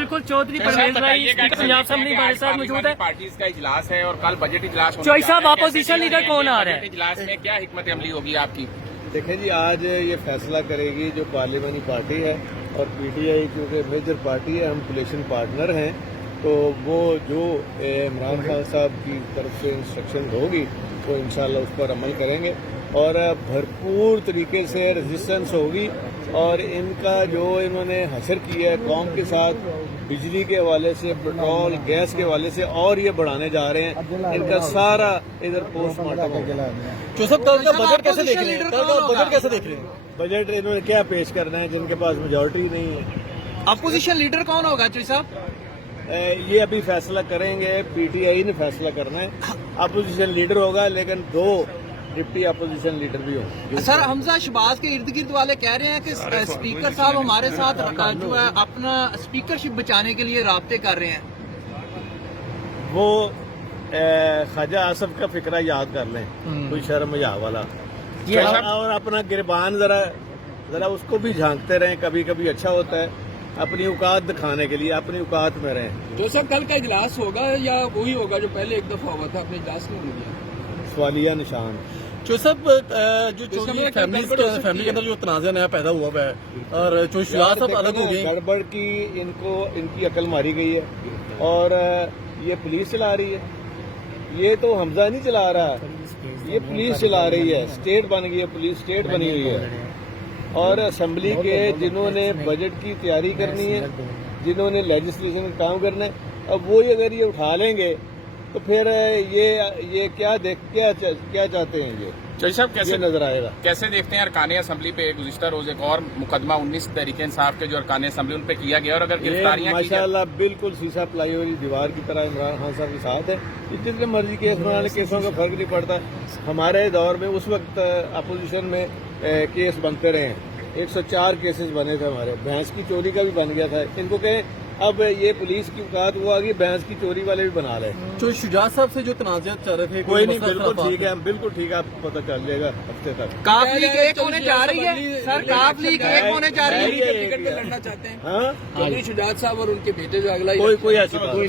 بالکل چودھری پرویز بھائی پنجاب اسمبلی ہمارے ساتھ موجود ہے. پارٹیز کا اجلاس ہے اور کل بجٹ اجلاس چوئی صاحب اپوزیشن لیڈر کون آ رہا ہے؟ اجلاس میں کیا حکمت عملی ہوگی آپ کی؟ دیکھیں جی، آج یہ فیصلہ کرے گی جو پارلیمانی پارٹی ہے اور پی ٹی آئی کیونکہ میجر پارٹی ہے، ہم کولیشن پارٹنر ہیں، تو وہ جو عمران خان صاحب کی طرف سے انسٹرکشن ہوگی وہ انشاءاللہ اس پر عمل کریں گے اور بھرپور طریقے سے ریزسٹنس ہوگی. اور ان کا جو انہوں نے حشر کیا ہے قوم کے ساتھ بجلی کے حوالے سے، پیٹرول گیس کے حوالے سے، اور یہ بڑھانے جا رہے ہیں، ان کا سارا ادھر پوسٹ مارٹم ہوگا. بجٹ کیسے دیکھ رہے ہیں؟ بجٹ انہوں نے کیا پیش کرنا ہے جن کے پاس میجورٹی نہیں ہے؟ اپوزیشن لیڈر کون ہوگا چوئی صاحب؟ یہ ابھی فیصلہ کریں گے، پی ٹی آئی نے فیصلہ کرنا ہے. اپوزیشن لیڈر ہوگا لیکن 2 ڈپٹی اپوزیشن لیڈر بھی ہوں. سر حمزہ شہباز کے ارد گرد والے کہہ رہے ہیں کہ اسپیکر صاحب ہمارے ساتھ جو ہے اپنا اسپیکرشپ بچانے کے لیے رابطے کر رہے ہیں. وہ خواجہ آصف کا فکرہ یاد کر لیں، کوئی شرم یا والا، اور اپنا گربان ذرا اس کو بھی جھانکتے رہیں. کبھی کبھی اچھا ہوتا ہے اپنی اوقات دکھانے کے لیے، اپنی اوقات میں رہیں. جو سب کل کا اجلاس ہوگا یا وہی ہوگا جو پہلے ایک دفعہ ہوا تھا، اپنے اجلاس میں ہو گیا؟ سوالیہ نشان. جو سب جو فیملی کے اندر جو تنازع نیا پیدا ہوا ہے اور جو شجاع صاحب الگ ہو گئے، گڑبڑ کی ان کی عقل ماری گئی ہے اور یہ پولیس چلا رہی ہے. یہ تو حمزہ نہیں چلا رہا، یہ پولیس چلا رہی ہے. اسٹیٹ بن گئی ہے، پولیس اسٹیٹ بنی ہوئی ہے. اور اسمبلی کے جنہوں نے بجٹ کی تیاری کرنی ہے، جنہوں نے لیجسلیشن کا کام کرنا ہے، اب وہی اگر یہ اٹھا لیں گے تو پھر یہ کیا چاہتے ہیں چوئی صاحب یہ نظر آئے گا. کیسے دیکھتے ہیں ارکان اسمبلی پہ گزشتہ روز ایک اور مقدمہ 19 تحریک انصاف کے جو ارکان اسمبلی ان پہ کیا گیا، اور اگر گرفتاریاں کی ماشاء اللہ بالکل سیسا پلائی ہوئی دیوار کی طرح عمران خان صاحب کے ساتھ ہے. جتنے مرضی کیس بنانے، کیسوں کا فرق نہیں پڑتا. ہمارے دور میں اس وقت اپوزیشن میں کیس بنتے رہے ہیں، 104 کیسز بنے تھے ہمارے. بھینس کی چوری کا بھی بن گیا تھا. ان کو کہیں اب یہ پولیس کی اوقات وہ آگئی، بھینس کی چوری والے بھی بنا لے. جو شجاع صاحب سے جو تنازعات چل رہے تھے، کوئی نہیں، بالکل ٹھیک ہے، بالکل ٹھیک ہے، آپ کو پتہ چل جائے گا ہفتے تک. کاف لیگ ایک ہونے جا رہی ہے سر، کاف لیگ ایک ہونے جا رہی ہے. ٹکٹ پہ لڑنا چاہتے ہیں ہاں، چودھری شجاعت صاحب اور ان کے بیٹے جو اگلا کوئی ایسی بات نہیں.